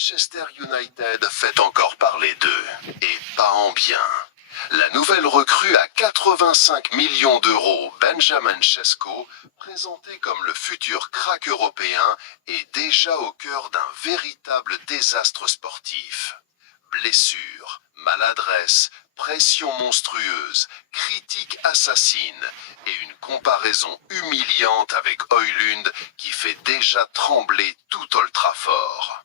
Manchester United fait encore parler d'eux, et pas en bien. La nouvelle recrue à 85 millions d'euros, Benjamin Sesko, présenté comme le futur crack européen, est déjà au cœur d'un véritable désastre sportif. Blessures, maladresse, pression monstrueuse, critiques assassines et une comparaison humiliante avec Højlund qui fait déjà trembler tout Old Trafford.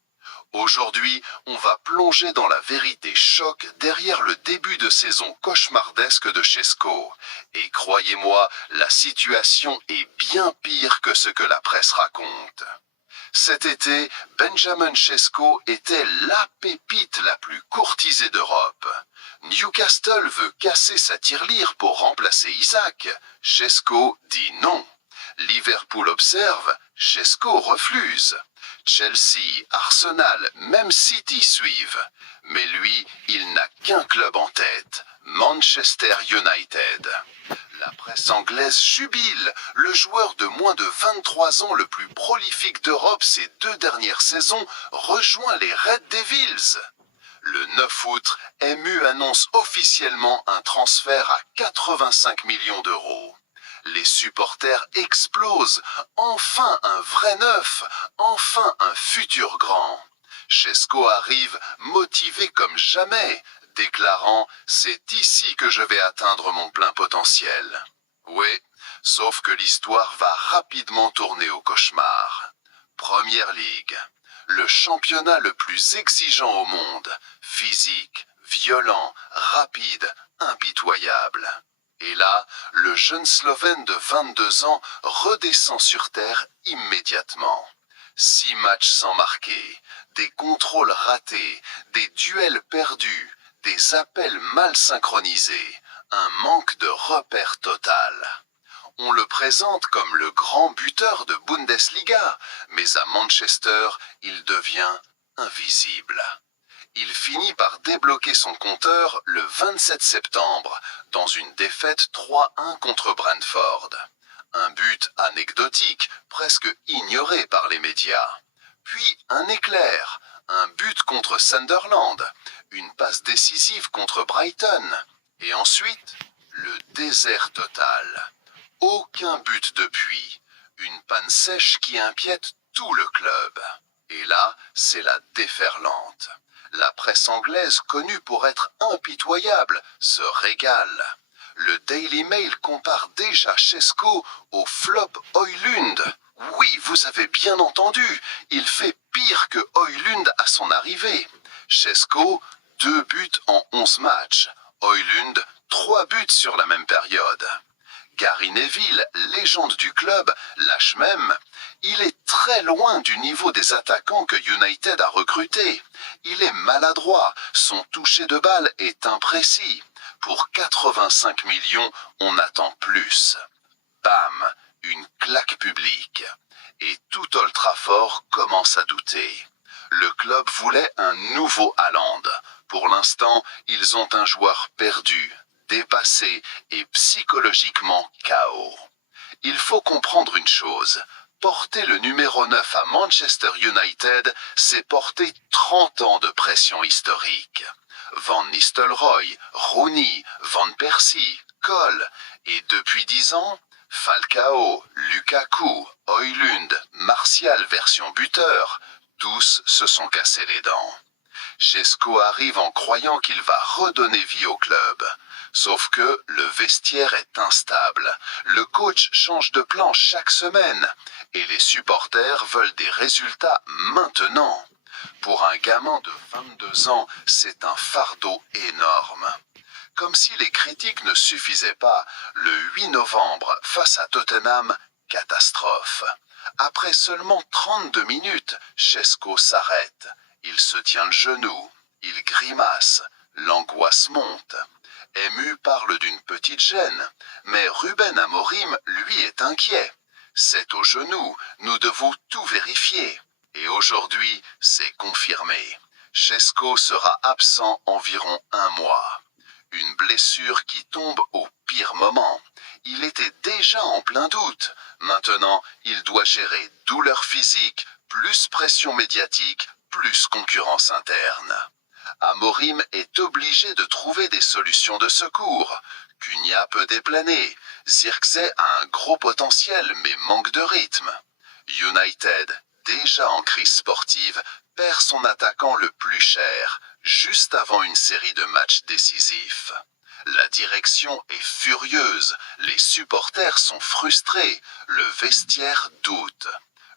Aujourd'hui, on va plonger dans la vérité choc derrière le début de saison cauchemardesque de Sesko. Et croyez-moi, la situation est bien pire que ce que la presse raconte. Cet été, Benjamin Sesko était la pépite la plus courtisée d'Europe. Newcastle veut casser sa tirelire pour remplacer Isaac. Sesko dit non. Liverpool observe, Sesko refuse. Chelsea, Arsenal, même City suivent. Mais lui, il n'a qu'un club en tête, Manchester United. La presse anglaise jubile. Le joueur de moins de 23 ans le plus prolifique d'Europe ces 2 dernières saisons rejoint les Red Devils. Le 9 août, MU annonce officiellement un transfert à 85 millions d'euros. Les supporters explosent. Enfin un vrai neuf, enfin un futur grand. Sesko arrive motivé comme jamais, déclarant « C'est ici que je vais atteindre mon plein potentiel ». Oui, sauf que l'histoire va rapidement tourner au cauchemar. Première Ligue, le championnat le plus exigeant au monde, physique, violent, rapide, impitoyable. Et là, le jeune Slovène de 22 ans redescend sur terre immédiatement. 6 matchs sans marquer, des contrôles ratés, des duels perdus, des appels mal synchronisés, un manque de repères total. On le présente comme le grand buteur de Bundesliga, mais à Manchester, il devient invisible. Il finit par débloquer son compteur le 27 septembre, dans une défaite 3-1 contre Brentford. Un but anecdotique, presque ignoré par les médias. Puis un éclair, un but contre Sunderland, une passe décisive contre Brighton. Et ensuite, le désert total. Aucun but depuis. Une panne sèche qui inquiète tout le club. Et là, c'est la déferlante. La presse anglaise, connue pour être impitoyable, se régale. Le Daily Mail compare déjà Sesko au flop Højlund. Oui, vous avez bien entendu, il fait pire que Højlund à son arrivée. Sesko, 2 buts en 11 matchs. Højlund, 3 buts sur la même période. Gary Neville, légende du club, lâche même. Il est très loin du niveau des attaquants que United a recrutés. Il est maladroit, son toucher de balle est imprécis. Pour 85 millions, on attend plus. Bam, une claque publique. Et tout Old Trafford commence à douter. Le club voulait un nouveau Haaland. Pour l'instant, ils ont un joueur perdu, dépassé et psychologiquement KO. Il faut comprendre une chose. Porter le numéro 9 à Manchester United, c'est porter 30 ans de pression historique. Van Nistelrooy, Rooney, Van Persie, Cole, et depuis 10 ans, Falcao, Lukaku, Højlund, Martial version buteur, tous se sont cassés les dents. Sesko arrive en croyant qu'il va redonner vie au club. Sauf que le vestiaire est instable. Le coach change de plan chaque semaine. Et les supporters veulent des résultats maintenant. Pour un gamin de 22 ans, c'est un fardeau énorme. Comme si les critiques ne suffisaient pas, le 8 novembre, face à Tottenham, catastrophe. Après seulement 32 minutes, Sesko s'arrête. Il se tient le genou. Il grimace. L'angoisse monte. MU parle d'une petite gêne, mais Ruben Amorim, lui, est inquiet. C'est au genou, nous devons tout vérifier. Et aujourd'hui, c'est confirmé. Sesko sera absent environ 1 mois. Une blessure qui tombe au pire moment. Il était déjà en plein doute. Maintenant, il doit gérer douleur physique, plus pression médiatique, plus concurrence interne. Amorim est obligé de trouver des solutions de secours. Cunha peut déplaner. Zirkzee a un gros potentiel mais manque de rythme. United, déjà en crise sportive, perd son attaquant le plus cher, juste avant une série de matchs décisifs. La direction est furieuse, les supporters sont frustrés, le vestiaire doute.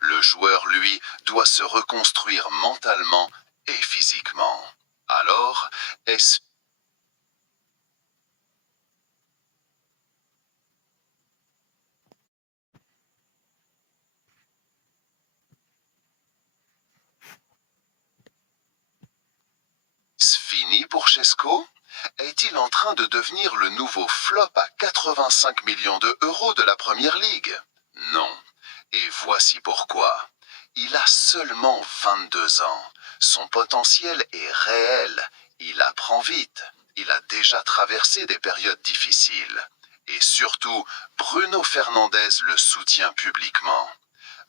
Le joueur, lui, doit se reconstruire mentalement et physiquement. Alors, est-ce fini pour Šeško? Est-il en train de devenir le nouveau flop à 85 millions d'euros de la Première Ligue? Non. Et voici pourquoi. Il a seulement 22 ans. Son potentiel est réel. Il apprend vite. Il a déjà traversé des périodes difficiles. Et surtout, Bruno Fernandes le soutient publiquement.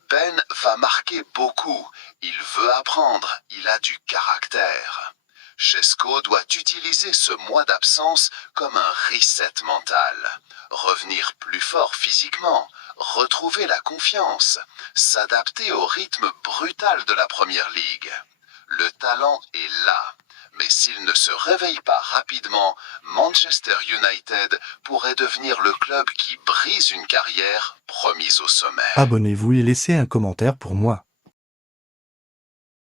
Ben va marquer beaucoup. Il veut apprendre. Il a du caractère. Šeško doit utiliser ce mois d'absence comme un reset mental. Revenir plus fort physiquement, retrouver la confiance, s'adapter au rythme brutal de la Première Ligue. Le talent est là, mais s'il ne se réveille pas rapidement, Manchester United pourrait devenir le club qui brise une carrière promise au sommet. Abonnez-vous et laissez un commentaire pour moi.